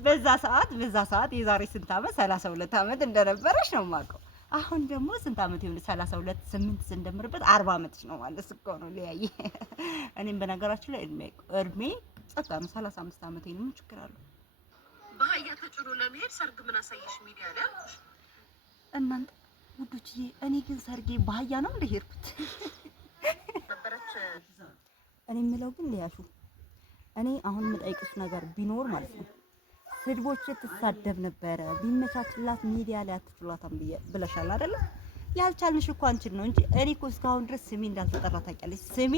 በዛ ሰዓት የዛሬ ስንት ዓመት 32 ዓመት እንደነበረሽ ነው የማውቀው። አሁን ደግሞ ስንት ዓመት ይሁን 32 8 ስንደምርበት 40 ዓመትሽ ነው ማለት እኮ ነው ሊያይ። እኔም በነገራችን ላይ እድሜ ጸጋ ነው 35 ዓመቴ ነው። ምን ችግር አለው? በአህያ ተጭኖ ለመሄድ ሰርግ ምን አሳየሽ ሚዲያ ላይ አልኩሽ። እናንተ ውዶችዬ፣ እኔ ግን ሰርጌ በአህያ ነው እንደሄድኩት ነበረች። እኔ የምለው ግን ሊያሹ እኔ አሁን የምጠይቅሽ ነገር ቢኖር ማለት ነው ስድቦች ትሳደብ ነበረ ቢመቻችላት ሚዲያ ላይ አትችሏታም ብለሻል አይደለ? ያልቻልንሽ እኮ አንቺን ነው እንጂ እኔ እኮ እስካሁን ድረስ ስሜ እንዳልተጠራ ታውቂያለሽ። ስሜ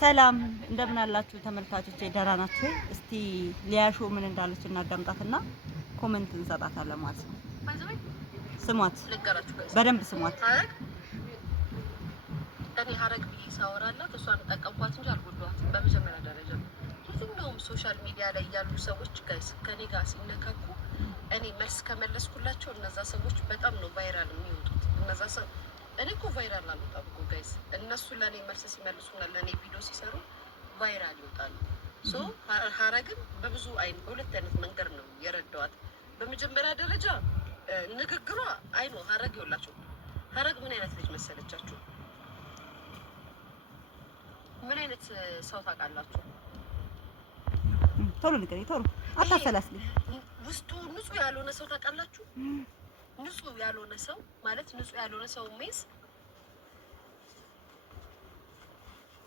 ሰላም እንደምን አላችሁ ተመልካቾቼ? ደህና ናችሁ? እስቲ ሊያሾ ምን እንዳለች እናዳምጣትና ኮሜንት እንሰጣታለን ማለት ነው። ስሟት፣ በደንብ ስሟት። እኔ ሀረግ ብዬ ሳወራላት እሷን ጠቀምኳት እንጂ አልጎዳኋትም። በመጀመሪያ ደረጃ የትኛውም ሶሻል ሚዲያ ላይ ያሉ ሰዎች ጋይስ ከኔ ጋር ሲነካኩ እኔ መልስ ከመለስኩላቸው እነዛ ሰዎች በጣም ነው ቫይራል የሚወጡት። እነዛ ሰው እኔ እኮ ቫይራል አልወጣም እኮ ጋይስ። እነሱ ለእኔ መልስ ሲመልሱና ለእኔ ቪዲዮ ሲሰሩ ቫይራል ይወጣሉ። ሶ ሀረግን በብዙ አይነት በሁለት አይነት መንገድ ነው የረዳዋት። በመጀመሪያ ደረጃ ንግግሯ አይ ነው ሀረግ ይውላችሁ። ሀረግ ምን አይነት ልጅ መሰለቻችሁ? ምን አይነት ሰው ታውቃላችሁ? ቶሎ ንገሪ፣ ቶሎ አታሰላስሊ። ውስጡ ንጹህ ያልሆነ ሰው ታውቃላችሁ? ንጹህ ያልሆነ ሰው ማለት ንጹህ ያልሆነ ሰው ሜስ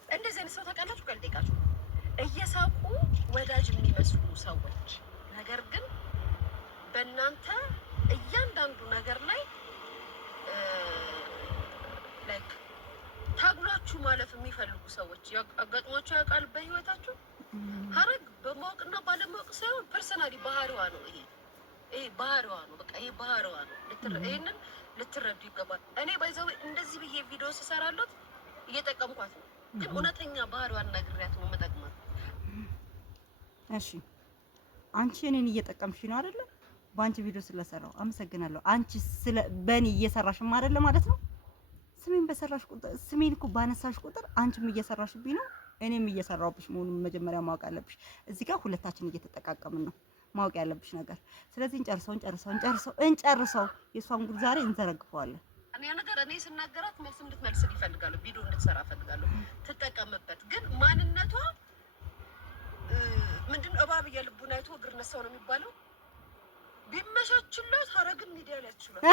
እንደዚህ አይነት ሰው ታውቃላችሁ? ካልጠይቃችሁ እየሳቁ ወዳጅ የሚመስሉ ሰዎች ነገር ግን በእናንተ እያንዳንዱ ነገር ላይ ላይክ ታግሏችሁ ማለፍ የሚፈልጉ ሰዎች አጋጥሟችሁ ያውቃል በህይወታችሁ? ሀረግ በማወቅና ባለማወቅ ሳይሆን ፐርሰናሊ ባህሪዋ ነው። ይሄ ባህሪዋ ነው። በቃ ይሄ ባህሪዋ ነው። ይሄንን ልትረዱ ይገባል። እኔ ባይዘው እንደዚህ ብዬ ቪዲዮ ስሰራለት እየጠቀምኳት ነው፣ ግን እውነተኛ ባህሪዋን ነግሬያት ነው የምጠቅማት። እሺ አንቺ እኔን እየጠቀምሽ ነው አይደለ? በአንቺ ቪዲዮ ስለሰራው አመሰግናለሁ። አንቺ በእኔ እየሰራሽም አይደለ ማለት ነው። ስሜን በሰራሽ ቁጥር ስሜን እኮ ባነሳሽ ቁጥር አንቺም እየሰራሽብኝ ነው፣ እኔም እየሰራሁብሽ መሆኑን መጀመሪያ ማወቅ አለብሽ። እዚህ ጋር ሁለታችን እየተጠቃቀምን ነው ማወቅ ያለብሽ ነገር። ስለዚህ እንጨርሰው። የሷን ጉድ ዛሬ እንዘረግፈዋለን። እኔ ነገር እኔ ስናገራት መልስ እንድትመልስ ይፈልጋሉ፣ ቪዲዮ እንድትሰራ ፈልጋለሁ። ትጠቀምበት። ግን ማንነቷ ምንድን እባብ የልቡን አይቶ እግር ነሳው ነው የሚባለው። ቢመቻችላት ሀረግን ሚዲያ ላይ አትችሏት።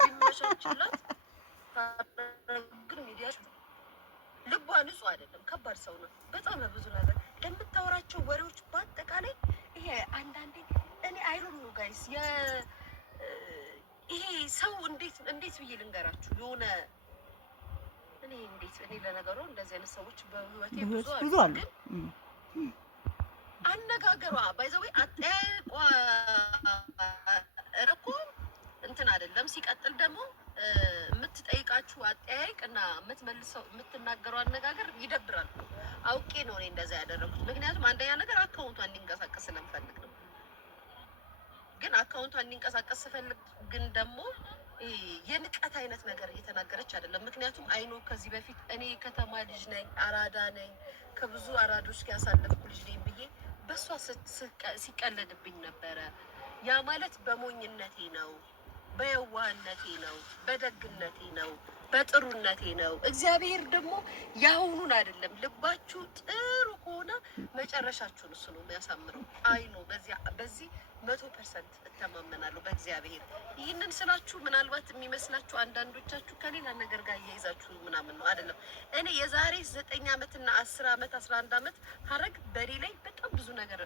ቢመቻችላት ግን ሚዲያ ልቧ ንጹህ አይደለም። ከባድ ሰው ነው በጣም በብዙ ነገር የምታወራቸው ወሬዎች በአጠቃላይ ይሄ አንዳንዴ እኔ አይሮን ነው ጋይስ ይሄ ሰው እንዴት ብዬ ልንገራችሁ? የሆነ እኔ ለነገሩ እንደዚህ አይነት ሰዎች በህይወቴ ብዙ አሉ። ግን አነጋገሯ ባይዘው አጠያየቋ እኮ እንትን አይደለም። ሲቀጥል ደግሞ የምትጠይቃችሁ አጠያየቅ እና የምትመልሰው የምትናገረው አነጋገር ይደብራል። አውቄ ነው እኔ እንደዛ ያደረኩት። ምክንያቱም አንደኛ ነገር አካውንቷ እንዲንቀሳቀስ ስለምፈልግ ነው። ግን አካውንቷ እንዲንቀሳቀስ ስፈልግ ግን ደግሞ የንቀት አይነት ነገር እየተናገረች አይደለም። ምክንያቱም አይኖ ከዚህ በፊት እኔ ከተማ ልጅ ነኝ፣ አራዳ ነኝ፣ ከብዙ አራዶች ጋር ያሳለፍኩ ልጅ ነኝ ብዬ በሷ ሲቀለድብኝ ነበረ። ያ ማለት በሞኝነቴ ነው፣ በየዋህነቴ ነው፣ በደግነቴ ነው፣ በጥሩነቴ ነው። እግዚአብሔር ደግሞ ያሁኑን አይደለም። ልባችሁ ጥሩ ከሆነ መጨረሻችሁን እሱ ነው የሚያሳምረው። አይኖ በዚህ 100% እተማመናለሁ በእግዚአብሔር። ይህንን ስላችሁ ምናልባት የሚመስላችሁ አንዳንዶቻችሁ ከሌላ ነገር ጋር እያይዛችሁ ምናምን ነው አይደለም። እኔ የዛሬ 9 ዓመትና 10 ዓመት 11 ዓመት ሀረግ በኔ ላይ በጣም ብዙ ነገር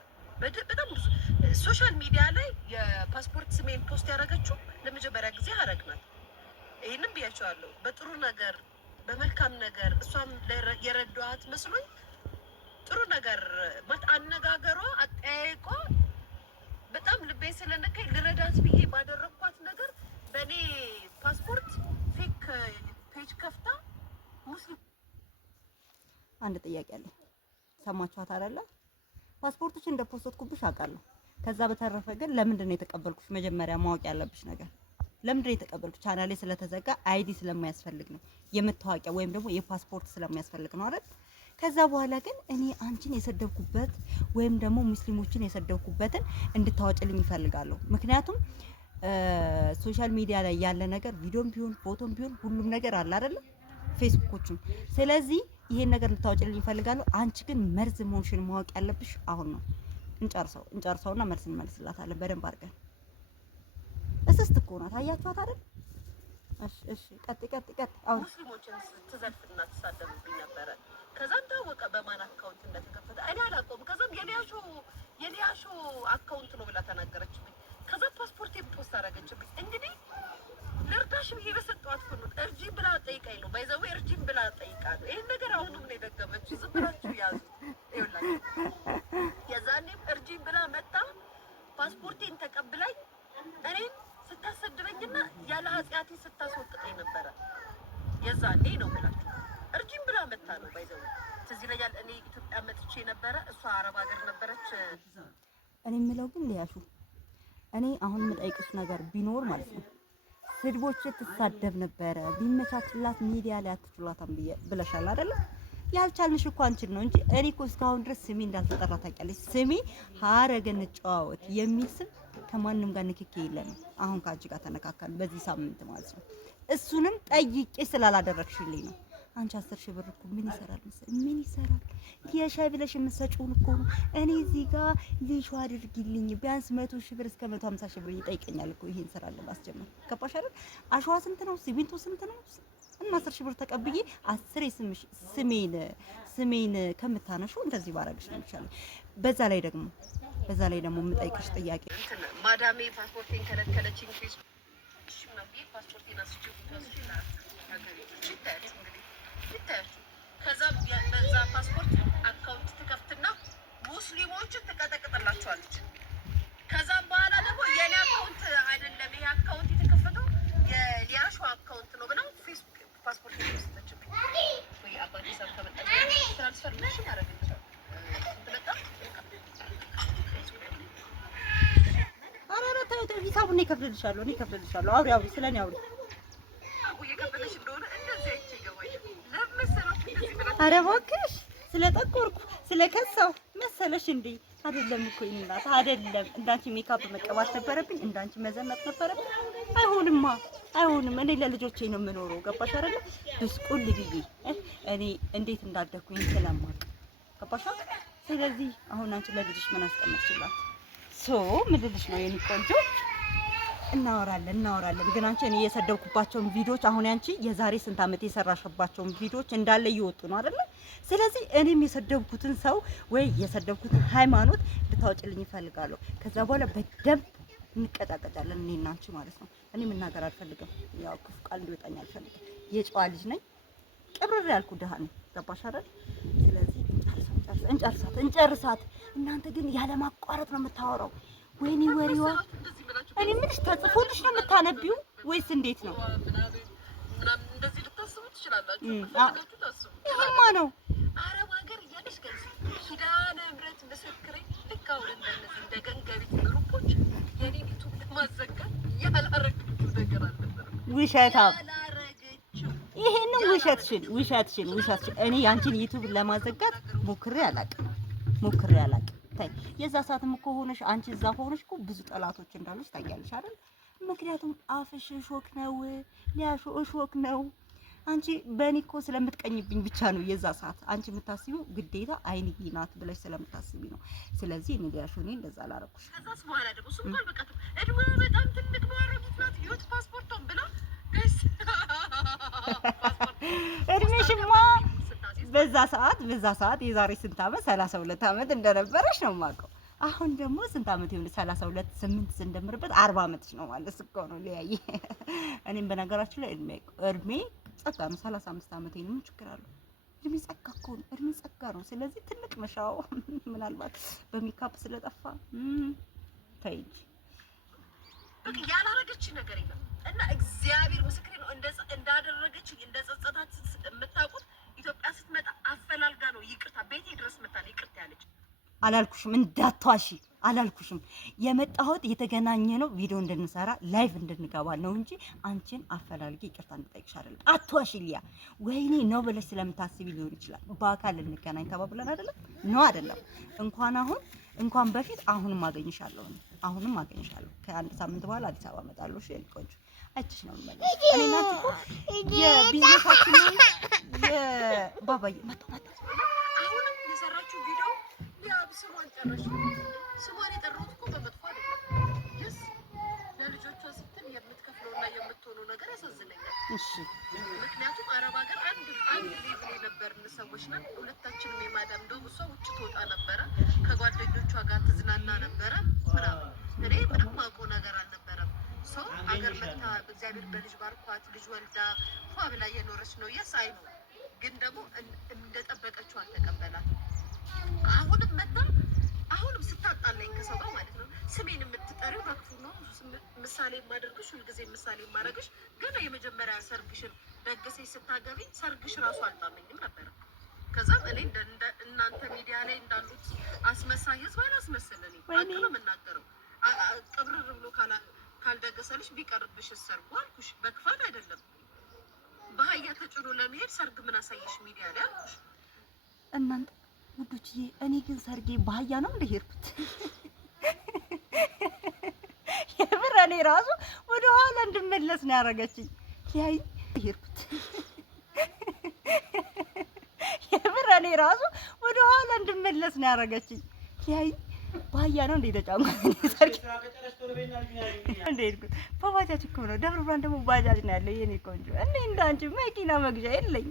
በጣም ብዙ ሶሻል ሚዲያ ላይ የፓስፖርት ስሜን ፖስት ያደረገችው ለመጀመሪያ ጊዜ ሀረግ ናት። ይህንም ብያቸዋለሁ። በጥሩ ነገር በመልካም ነገር እሷም የረዳኋት መስሎኝ ጥሩ ነገር አነጋገሯ፣ አጠያየቋ በጣም ልቤ ስለነካኝ ልረዳት ብዬ ባደረኳት ነገር በእኔ ፓስፖርት ፌክ ፔጅ ከፍታ ሙስሊም። አንድ ጥያቄ አለ። ሰማችኋት አይደለ? ፓስፖርትሽ እንደፖስትኩብሽ አውቃለሁ። ከዛ በተረፈ ግን ለምንድን ነው የተቀበልኩሽ? መጀመሪያ ማወቅ ያለብሽ ነገር ለምንድን ነው የተቀበልኩሽ? ቻናሌ ስለተዘጋ አይዲ ስለማያስፈልግ ነው። የመታወቂያ ወይም ደግሞ የፓስፖርት ስለማያስፈልግ ነው አይደል? ከዛ በኋላ ግን እኔ አንቺን የሰደብኩበት ወይም ደግሞ ሙስሊሞችን የሰደብኩበትን እንድታወጭልኝ ይፈልጋለሁ። ምክንያቱም ሶሻል ሚዲያ ላይ ያለ ነገር ቪዲዮም ቢሆን ፎቶም ቢሆን ሁሉም ነገር አለ አይደለ? ፌስቡኮችም። ስለዚህ ይሄን ነገር እንድታወጭልኝ ይፈልጋለሁ። አንቺ ግን መርዝ መሆንሽን ማወቅ ያለብሽ አሁን ነው። እንጨርሰውና መልስ እንመልስላታለን በደንብ አድርገን። እስስት እኮ ናት አያችኋት አይደል? እሺ ቀጥ አሁን ሙስሊሞችን ትዘልፍና ትሳደብብኝ ነበረ። ከዛም ታወቀ በማን አካውንት እንደተከፈተ እኔ አላውቀውም። ከዛም የሊያሾ አካውንት ነው ብላ ተናገረችብኝ። ከዛ ፓስፖርቴን ፖስት አደረገችብኝ። እንግዲህ ልርዳሽ ብዬ በሰጠኋት ሁሉ እርጂም ብላ ጠይቃኝ ነው ባይዘው እርጂም ብላ ጠይቃለሁ። ይሄን ነገር አሁንም ነው የደገመችው። ዝም ብላችሁ ያዙ። ይኸውላችሁ የዛኔም እርጂም ብላ መጣ ፓስፖርቴን ተቀብላኝ እኔን ስታሰድበኝና ያለ ኃጢአቴ ስታስወቅጠኝ ነበረ። የዛኔ ነው ብላችሁ እርጂም ብላ መጣ ነው ባይዘው ትዝ ይለኛል። እኔ ኢትዮጵያ መጥቼ ነበረ፣ እሷ አረብ ሀገር ነበረች። እኔ የምለው ግን ሊያሹ እኔ አሁን የምጠይቅሽ ነገር ቢኖር ማለት ነው ስድቦች ትሳደብ ነበረ ቢመቻችላት ሚዲያ ላይ አትችሏታም ብለሻል አይደለ? ያልቻልንሽ እኮ አንቺን ነው እንጂ እኔ እኮ እስካሁን ድረስ ስሜ እንዳልተጠራ ታውቂያለሽ። ስሜ ሀረግ እንጨዋወት የሚል ስም ከማንም ጋር ንክኪ የለንም። አሁን ከአንቺ ጋር ተነካካል በዚህ ሳምንት ማለት ነው። እሱንም ጠይቄ ስላላደረግሽልኝ ነው። አንቺ 10,000 ብር እኮ ምን ይሰራል መሰለኝ? ምን ይሰራል? የሻይ ብለሽ የምትሰጪውን እኮ ነው። እኔ እዚህ ጋር ሊሾ አድርጊልኝ ቢያንስ 100,000 ብር እስከ 150,000 ብር ይጠይቀኛል እኮ ይሄን ስራ ለማስጀመር። ገባሽ አይደል? አሸዋ ስንት ነው? ሲሚንቶ ስንት ነው? እና 10,000 ብር ተቀብዬ 10 ስሜን ከምታነሹ እንደዚህ ባረግሽ ነው የሚሻለው። በዛ ላይ ደግሞ የምጠይቅሽ ጥያቄ ማዳሜ ፓስፖርቴን ከለከለችኝ። እሺ ነው ፓስፖርቴን አስጭው ከዛ በዛ ፓስፖርት አካውንት ትከፍትና ሙስሊሞችን ትቀጠቅጥላቸዋለች። ከዛም በኋላ ደግሞ የኔ አካውንት አይደለም ይሄ አካውንት የተከፈተው የሊያሾ አካውንት ነው ብለው ፌስቡክ ፓስፖርት ተሰጠችብኝ። ወይ አባቴ ሰው ከመጣ ትራንስፈር ምንሽ ያደርግልሻል ትመጣ አራራ ተው ሂሳቡን እከፍልልሻለሁ አውሪ ስለኔ አውሪ። እየከፈለሽ እንደሆነ እንደዚህ አይቼ ገባኝ። ለምሰራሽ ኧረ እባክሽ ስለጠቆርኩ ስለከሳው መሰለሽ እንዴ? አይደለም እኮ እናት አይደለም። እንዳንቺ ሜካፕ መቀባት ነበረብኝ? እንዳንቺ መዘነጥ ነበረብኝ? አይሆንም። እኔ ለልጆቼ ነው የምኖረው። ገባሽ አይደለ? ብስቁል ብዬ እኔ እንዴት እንዳደኩኝ ስለማውቅ ገባሽ? ስለዚህ አሁን አንቺ ለልጅሽ ምን አስቀምጥሽላት? ምን ልልሽ ነው የኔ ቆንጆ? እናወራለን ግን አንቺ እኔ የሰደብኩባቸውን ቪዲዮዎች አሁን አንቺ የዛሬ ስንት ዓመት የሰራሽባቸውን ቪዲዮዎች እንዳለ እየወጡ ነው አይደለ? ስለዚህ እኔም የሰደብኩትን ሰው ወይ የሰደብኩትን ሃይማኖት ልታወጪልኝ እፈልጋለሁ። ከዛ በኋላ በደንብ እንቀጣቀጣለን እኔ እና አንቺ ማለት ነው። እኔ መናገር አልፈልግም፣ ያው ክፉ ቃል እንዲወጣኝ አልፈልግም። የጨዋ ልጅ ነኝ፣ ቅብርር ያልኩ ደሃ ነኝ። ገባሽ አይደል? ስለዚህ እንጨርሳት። እናንተ ግን ያለማቋረጥ ነው የምታወራው። ወይኔ ወሬዋ እኔ ምንሽ ተጽፎልሽ ነው የምታነቢው ወይስ እንዴት ነው? እንደዚህ ልታስቡ ትችላላችሁ። ይሄማ ነው አረብ ሀገር እያለሽ ገንዘብ ኪዳነ ምሕረት ምስክሬ ልክ አሁን እንደነዚህ እንደ ገንገቢት ግሩፖች የኔን ዩቱብ ለማዘጋት ያላረገችው ነገር አልነበረም። ውሸታም ይሄንን ውሸትሽን እኔ ያንቺን ዩቱብ ለማዘጋት ሞክሬ አላውቅም። ታይ የዛ ሰዓትም እኮ ሆነሽ አንቺ እዛ ሆነሽ እኮ ብዙ ጠላቶች እንዳሉሽ ታውቂያለሽ አይደል? ምክንያቱም አፍሽ ሾክ ነው፣ ሊያሾ ሾክ ነው። አንቺ በእኔ እኮ ስለምትቀኝብኝ ብቻ ነው የዛ ሰዓት አንቺ የምታስቢው ግዴታ አይንዬ ናት ብለሽ ስለምታስቢ ነው። ስለዚህ እኔ ሊያሾ እኔ እንደዛ አላረኩሽ። ከዛስ በኋላ ደግሞ እሱም በቃ እድሜ በጣም ትልቅ ነው አረጉት ናት ህይወት ፓስፖርቷን ብላ እድሜሽማ በዛ ሰዓት የዛሬ ስንት ዓመት 32 ዓመት እንደነበረሽ ነው የማውቀው። አሁን ደግሞ ስንት ዓመት ይሁን 32 8 ስንደምርበት 40 ዓመትሽ ነው ማለት እኮ ነው ሊያይ። እኔም በነገራችን ላይ እድሜ ጸጋ ነው። 35 ዓመቴ ነው። ምን ችግር አለው? እድሜ ጸጋ እኮ ነው። እድሜ ጸጋ ነው። ስለዚህ ትልቅ መሻው ምናልባት በሜካፕ ስለጠፋ ተይ እንጂ በቃ ያላረገች ነገር የለም እና እግዚአብሔር ምስክሬ ነው። እንዳደረገች እንደጸጸታት የምታውቁት ኢትዮጵያ ስትመጣ አፈላልጋ ነው ይቅርታ ቤቴ ድረስ መጣ ይቅርታ ያለች። አላልኩሽም? እንዳትዋሺ አላልኩሽም? የመጣሁት የተገናኘ ነው ቪዲዮ እንድንሰራ ላይቭ እንድንገባ ነው እንጂ አንቺን አፈላልጌ ይቅርታ እንድጠይቅሽ አይደለም። አትዋሽ ሊያ። ወይኔ ነው ብለሽ ስለምታስቢ ሊሆን ይችላል። በአካል እንገናኝ ተባብለን አይደለም? ነው አይደለም? እንኳን በፊት አሁንም አገኝሻለሁ። አሁንም አገኝሻለሁ። ከአንድ ሳምንት በኋላ አዲስ አበባ እመጣለሁ። እሺ ቆንጆ አይተሽ ነው የምመለስ። እኔና እኮ የቢዝነሳችን ነው የባባዬ መጣ አሁንም የሰራችሁ ቪዲዮ ስሟን ጨረሽ። ስሟን የጠራሁት እኮ በመጥፎ አይደለም። ይስ ለልጆቿ ስትል የምትከፍለውና የምትሆነው ነገር ያሳዝነኛል። እሺ ምክንያቱም አረብ ሀገር አንድ ሌቭል የነበርን ሰዎች ነን ሁለታችንም። የማዳም እንደውም እሷ ውጭ ትወጣ ነበረ፣ ከጓደኞቿ ጋር ትዝናና ነበረ ምናምን። እኔ ምንም ማውቀው ነገር አልነበረም። ሰው አገር መታ እግዚአብሔር በልጅ ባርኳት ልጅ ወልዳ ፏ ብላ እየኖረች ነው። የስ አይ ነው፣ ግን ደግሞ እንደጠበቀችው አልተቀበላት። አሁንም መታ አሁንም ስታጣላኝ ከሰው ጋር ማለት ነው። ስሜን የምትጠሪው በክፉ ነው። ምሳሌ የማደርግሽ ሁልጊዜ ምሳሌ የማደርግሽ ገና የመጀመሪያ ሰርግሽን ደግሰሽ ስታገቢ ሰርግሽ ራሱ አልጣመኝም ነበረ። ከዛም እኔ እናንተ ሚዲያ ላይ እንዳሉት አስመሳይ ህዝብ አላስመስልኝ አቅሎ የምናገረው ቅብርር ብሎ ካልደገሰልሽ ቢቀርብሽ ሰርጉ አልኩሽ። በክፋት አይደለም። በአህያ ተጭኖ ለመሄድ ሰርግ ምን አሳየሽ ሚዲያ ላይ አልኩሽ። እናንተ ውዶችዬ፣ እኔ ግን ሰርጌ በአህያ ነው እንደሄድኩት። የምር እኔ ራሱ ወደ ኋላ እንድመለስ ነው ያደረገችኝ። ያይ ሄድኩት። የምር እኔ ራሱ ወደ ኋላ እንድመለስ ነው ያደረገችኝ። ያይ በአህያ ነው እንደ ተጫንኩት ሰርጌ እንደሄድኩት። በባጃጅ እኮ ነው። ደብረ ብርሃን ደግሞ ባጃጅ ነው ያለው የኔ ቆንጆ። እኔ እንዳንቺ መኪና መግዣ የለኝ።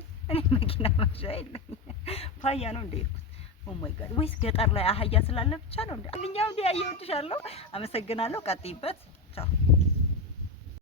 በአህያ ነው እንደሄድኩት። ኦ ማይ ጋድ! ወይስ ገጠር ላይ አህያ ስላለ ብቻ ነው እንዴ? እኛም እንደ ያየሁትሻለሁ። አመሰግናለሁ። ቀጥይበት። ቻው